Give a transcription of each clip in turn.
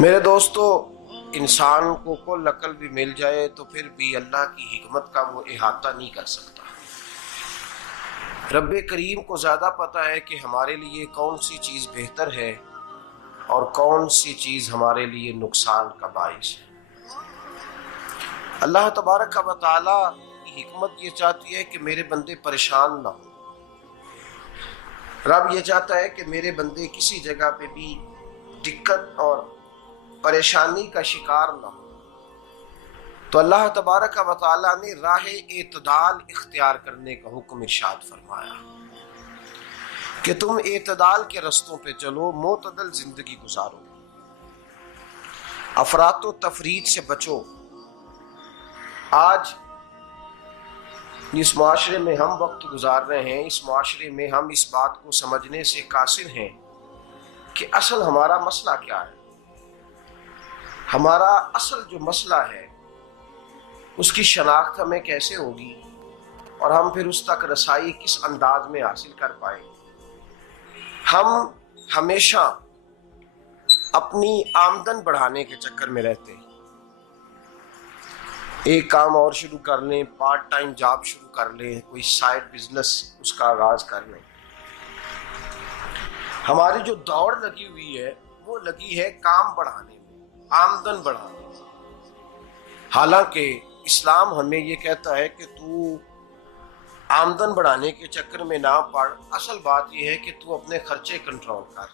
मेरे दोस्तों, इंसान को कुल अकल भी मिल जाए तो फिर भी अल्लाह की हिकमत का वो इहाता नहीं कर सकता। रब्बे करीम को ज़्यादा पता है कि हमारे लिए कौन सी चीज़ बेहतर है और कौन सी चीज़ हमारे लिए नुकसान का बाइस है। अल्लाह तबारक व तआला की हिकमत ये चाहती है कि मेरे बंदे परेशान ना हो। रब ये चाहता है कि मेरे बंदे किसी जगह पे भी दिक्कत और परेशानी का शिकार ना हो। तो अल्लाह तबारक व तआला ने राह एतदाल इख्तियार करने का हुक्म इरशाद फरमाया कि तुम एतदाल के रस्तों पे चलो, मोतदल जिंदगी गुजारो, अफरातो तफरीद से बचो। आज जिस माशरे में हम वक्त गुजार रहे हैं, इस माशरे में हम इस बात को समझने से कासिर हैं कि असल हमारा मसला क्या है। हमारा असल जो मसला है उसकी शनाख्त हमें कैसे होगी और हम फिर उस तक रसाई किस अंदाज में हासिल कर पाएंगे। हम हमेशा अपनी आमदन बढ़ाने के चक्कर में रहते हैं। एक काम और शुरू कर लें, पार्ट टाइम जॉब शुरू कर लें, कोई साइड बिजनेस उसका आगाज कर लें। हमारी जो दौड़ लगी हुई है वो लगी है काम बढ़ाने में, आमदन बढ़ाने में। हालांकि इस्लाम हमें ये कहता है कि तू आमदन बढ़ाने के चक्कर में ना पड़। असल बात यह है कि तू अपने खर्चे कंट्रोल कर।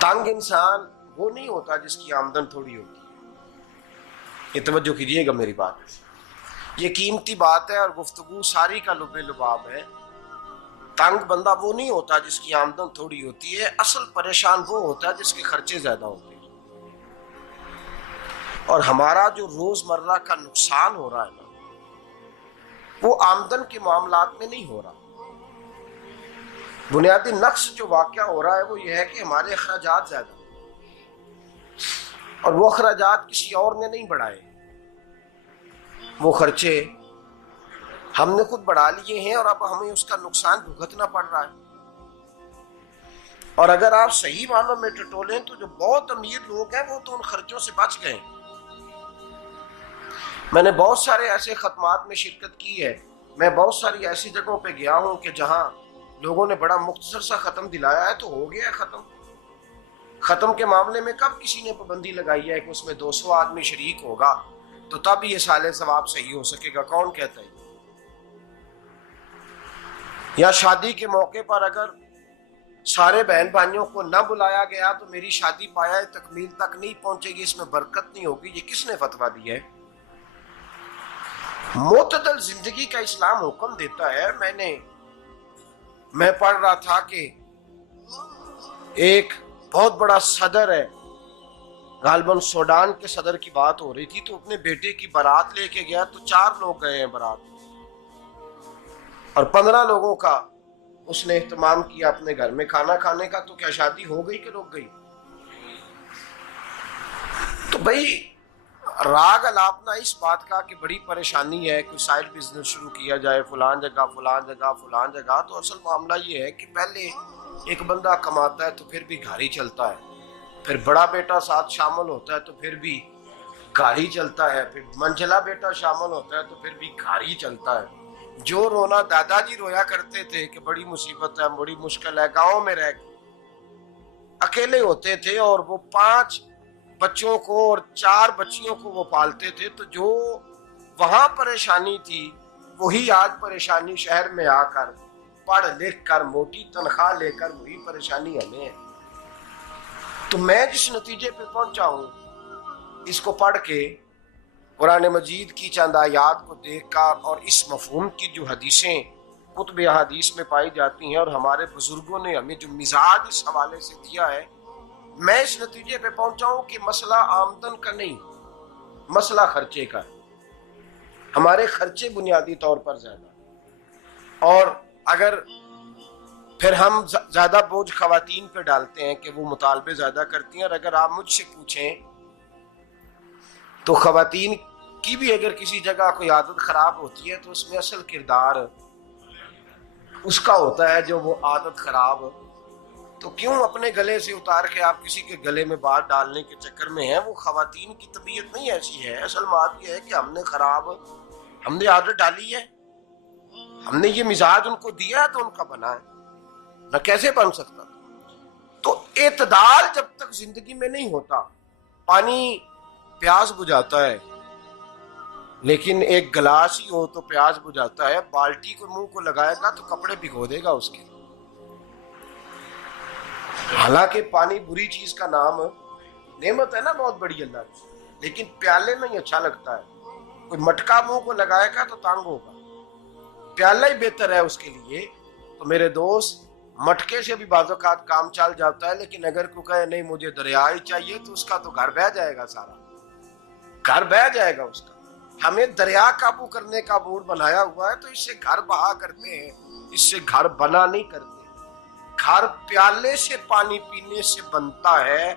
तंग इंसान वो नहीं होता जिसकी आमदन थोड़ी होती है। ये तवज्जो कीजिएगा मेरी बात, ये कीमती बात है और गुफ्तगू सारी का लुबे लुबाब है। तंग बंदा वो नहीं होता जिसकी आमदन थोड़ी होती है। असल परेशान वो होता है जिसके खर्चे ज्यादा होते हैं। और हमारा जो रोजमर्रा का नुकसान हो रहा है ना, वो आमदन के मामलात में नहीं हो रहा। बुनियादी नक्श जो वाक़या हो रहा है वो ये है कि हमारे अखराजात ज्यादा, और वो अखराजात किसी और ने नहीं बढ़ाए। वो खर्चे हमने खुद बढ़ा लिए हैं और अब हमें उसका नुकसान भुगतना पड़ रहा है। और अगर आप सही मानों में टटोलें तो जो बहुत अमीर लोग हैं वो तो उन खर्चों से बच गए। मैंने बहुत सारे ऐसे खत्मात में शिरकत की है। मैं बहुत सारी ऐसी जगहों पे गया हूं कि जहां लोगों ने बड़ा मुख्तसर सा खत्म दिलाया है तो हो गया है खत्म। खत्म के मामले में कब किसी ने पाबंदी लगाई है कि उसमें 200 आदमी शरीक होगा तो तब ये साले सवाब सही हो सकेगा? कौन कहता है? या शादी के मौके पर अगर सारे बहन भाइयों को न बुलाया गया तो मेरी शादी पाया तकमील तक नहीं पहुंचेगी, इसमें बरकत नहीं होगी। ये किसने फतवा दिया है? मोतदल जिंदगी का इस्लाम हुक्म देता है। मैं पढ़ रहा था कि एक बहुत बड़ा सदर है, गालबन सूडान के सदर की बात हो रही थी, तो अपने बेटे की बारात लेके गया तो 4 लोग गए हैं बारात, और 15 लोगों का उसने एहतमाम किया अपने घर में खाना खाने का। तो क्या शादी हो गई कि रुक गई? तो भाई राग अलापना इस बात का कि बड़ी परेशानी है, कोई साइड बिजनेस शुरू किया जाए फलान जगह फलान जगह फलान जगह। तो असल मामला ये है कि पहले एक बंदा कमाता है तो फिर भी घर ही चलता है, फिर बड़ा बेटा साथ शामिल होता है तो फिर भी घर ही चलता है, फिर मंझला बेटा शामिल होता है तो फिर भी घर ही चलता है। जो रोना दादाजी रोया करते थे कि बड़ी मुसीबत है, बड़ी मुश्किल है, गाँव में रह अकेले होते थे और वो 5 बच्चों को और 4 बच्चियों को वो पालते थे, तो जो वहां परेशानी थी वही आज परेशानी शहर में आकर पढ़ लिख कर मोटी तनख्वाह लेकर वही परेशानी हमें है। तो मैं जिस नतीजे पे पहुंचा हूं इसको पढ़ के, कुरान मजीद की चंद आयात को देखकर और इस मफहूम की जो हदीसें कुतुब हदीस में पाई जाती हैं और हमारे बुजुर्गों ने हमें जो मिजाज इस हवाले से दिया है, मैं इस नतीजे पे पहुंचा हूं कि मसला आमदन का नहीं, मसला खर्चे का है। हमारे खर्चे बुनियादी तौर पर ज्यादा, और अगर फिर हम ज्यादा बोझ खवातीन पे डालते हैं कि वो मुतालबे ज्यादा करती हैं। और अगर आप मुझसे पूछें तो खवातीन की भी अगर किसी जगह कोई आदत खराब होती है तो उसमें असल किरदार उसका होता है जो वो आदत खराब तो क्यों अपने गले से उतार के आप किसी के गले में बात डालने के चक्कर में हैं? वो खवातीन की तबीयत नहीं ऐसी है। असल बात यह है कि हमने आदत डाली है, हमने ये मिजाज उनको दिया है तो उनका बना है, न कैसे बन सकता। तो एतदाल जब तक जिंदगी में नहीं होता, पानी प्यास बुझाता है, लेकिन एक गिलास ही हो तो प्यास बुझाता है। बाल्टी को मुंह को लगाएगा तो कपड़े भिगो देगा उसके। हालांकि पानी बुरी चीज का नाम नेमत है ना, बहुत बड़ी अल्लाह की, लेकिन प्याले में ही अच्छा लगता है। कोई मटका मुंह को लगाएगा तो तंग होगा, प्याला ही बेहतर है उसके लिए। तो मेरे दोस्त, मटके से भी बाज़-औक़ात काम चल जाता है, लेकिन अगर कोई कहे नहीं मुझे दरिया ही चाहिए तो उसका तो घर बह जाएगा, सारा घर बह जाएगा उसका। हमें दरिया काबू करने का मूड बनाया हुआ है तो इससे घर बहा करते हैं, इससे घर बना नहीं करते। घर प्याले से पानी पीने से बनता है।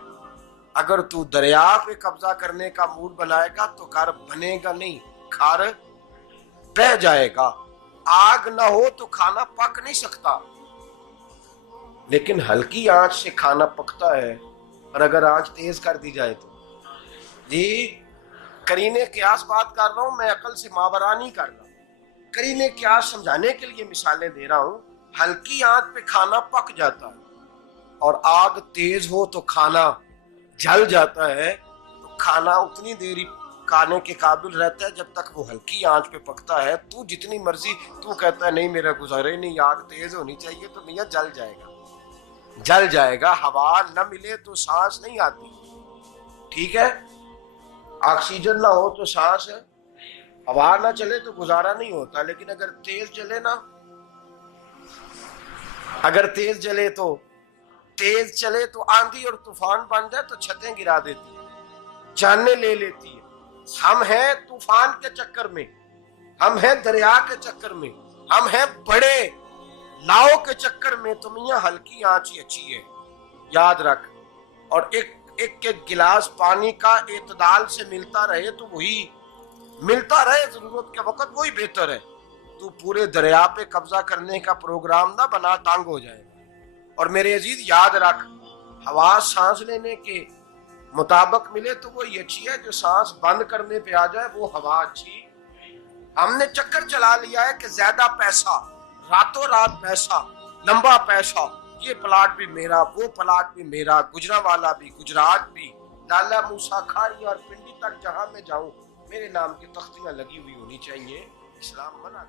अगर तू दरिया पे कब्जा करने का मूड बनाएगा तो घर बनेगा नहीं, घर बह जाएगा। आग ना हो तो खाना पक नहीं सकता, लेकिन हल्की आंच से खाना पकता है। और अगर आंच तेज कर दी जाए तो जी, करीने क्यास बात कर रहा हूं मैं, अकल से मावरा नहीं कर रहा। करीने क्यास समझाने के लिए मिसालें दे रहा हूं। हल्की आंच पे खाना पक जाता है और आग तेज हो तो खाना जल जाता है। तो खाना उतनी देर ही खाने के काबिल रहता है जब तक वो हल्की आंच पे पकता है। तू जितनी मर्जी तू कहता है नहीं मेरा गुजारे नहीं, आग तेज होनी चाहिए, तो मियां जल जाएगा, जल जाएगा। हवा न मिले तो सांस नहीं आती, ठीक है। ऑक्सीजन ना हो तो सांस है, हवा ना चले तो गुजारा नहीं होता। लेकिन अगर तेज जले ना, अगर तेज जले तो तेज चले तो आंधी और तूफान बन जाए तो छतें गिरा देती है, जाने ले लेती है। हम हैं तूफान के चक्कर में, हम हैं दरिया के चक्कर में, हम हैं बड़े नाव के चक्कर में। तो मियां हल्की आंच ही अच्छी है, याद रख। और एक गिलास पानी का एतदाल से मिलता रहे तो वही मिलता रहे, जरूरत के वक्त वही बेहतर है। तू पूरे दरिया पे कब्जा करने का प्रोग्राम ना बना, तंग हो जाएगा। और मेरे अजीज याद रख, हवा सांस लेने के मुताबिक मिले तो वो ये अच्छी है, जो सांस बंद करने पे आ जाए वो हवा अच्छी। हमने चक्कर चला लिया है कि ज्यादा पैसा, रातों रात पैसा, लंबा पैसा, ये प्लाट भी मेरा, वो प्लाट भी मेरा, गुजरांवाला भी, गुजरात भी, लाला मूसा खाड़ी और पिंडी तक जहां मैं जाऊं मेरे नाम की तख्तियां लगी हुई होनी चाहिए। इस्लाम मना